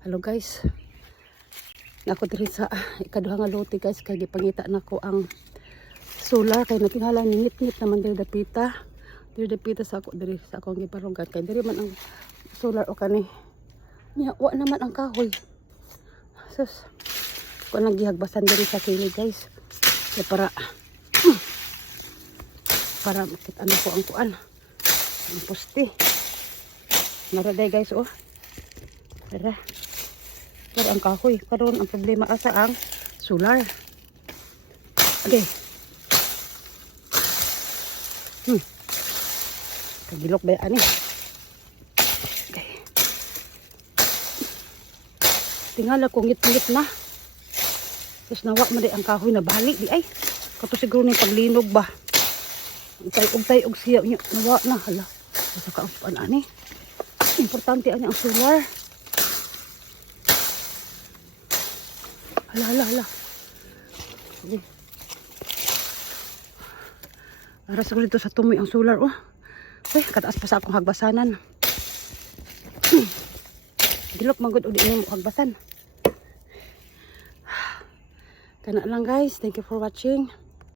Hello guys, ako diri sa ikaduha nga lote guys, kay gipangita nako ang solar kay natingala ngit-ngit naman diri dapita sa ako diri sa akong giparugan kay diri man ang solar o kani nya wa naman ang kahoy. Sus, ko naggihagbasan diri sa kilid guys, kay para makita ko ang kuan ang poste. Naraday guys, oh tara. Pero ang kahoy, karon ang problema asa ang solar. Okay. Kagilok ba ani? Okay. Tingala ko ngit-ngit na. Tapos nawa man di ang kahoy na bali di ay. Kato siguro ni paglinog ba. Tay og siya nya nawa na hala. Sa kaampan ani. Importante ani ang solar. Hala. Sige. Aras ko dito sa tumoy ang solar, oh. Ay, kataas pa sa akong hagbasanan. Dilok magod udi mo hagbasan. Kana lang guys. Thank you for watching.